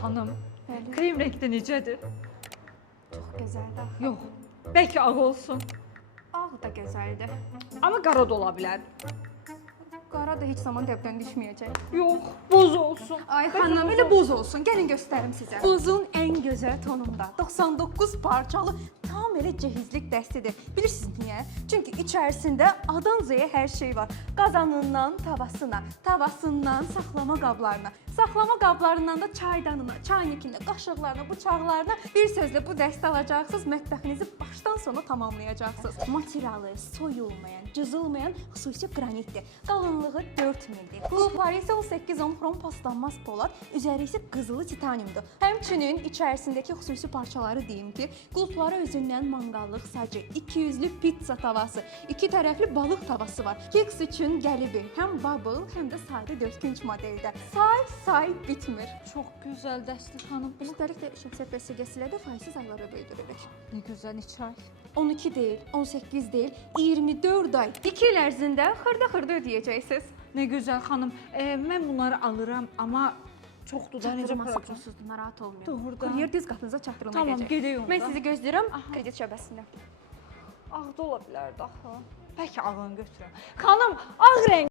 Xanım, Bəli. krem renkdə necədir? Çox gözəldir. Yox, bəlkə ağ olsun. Ağ da gözəldir. Amma qara da ola bilər. Qara da heç zaman dəbdən düşməyəcək. Yox, boz olsun. Ay xanım, elə boz olsun. Gəlin göstərim sizə. Bozun ən gözəl tonunda 99 parçalı tam elə cehizlik dəstidir. Bilirsiniz niyə? Çünki içərisində A'dan Z'yə hər şey var. Qazanından tavasına, tavasından saxlama qablarına, saxlama qablarından da çaydanına, çaynikində, qaşıqlarına, bıçaqlarına. Bir sözlə bu dəsti alacaqsınız, mətbəxinizi başdan sona tamamlayacaqsınız. Materialı soyulmayan, cızılmayan xüsusi qranitdir. Qalınlığı 4 mildir. Qulpları isə 18-10 xrom paslanmaz polad, üzəri isə qızılı titaniumdur. Həmçinin içərisindəki xüsusi parçaları deyim ki, qulpları özündən manqallıq sacı, 200-lü pizza tavası, 2 tərəfli balıq tavası var. Keks üçün qəlibi, həm bubble, həm də sadə 4 modeldə. Say bitmir. Çox gözəl dəstir xanım. Üstəlik də şəxsiyyət vəsiqəsilə də faizsiz aylara böldürürük. Nə gözəl neçə ay. 12 deyil, 18 deyil, 24 ay. 2 il ərzində xırda-xırda ödəyəcəksiniz. Nə gözəl xanım. Mən bunları alıram, amma çoxdur da necə Çatdırması problem? pulsuzdur, narahat olmayın. Doğrudan. Kuryer düz qapınıza çatdırılma Tamam, edəcək. gedək onda. Mən sizi gözləyirəm kredit şöbəsində. Ağ da ola bilər də axı. Bəlkə ağını götürəm. Xanım, ağ rəng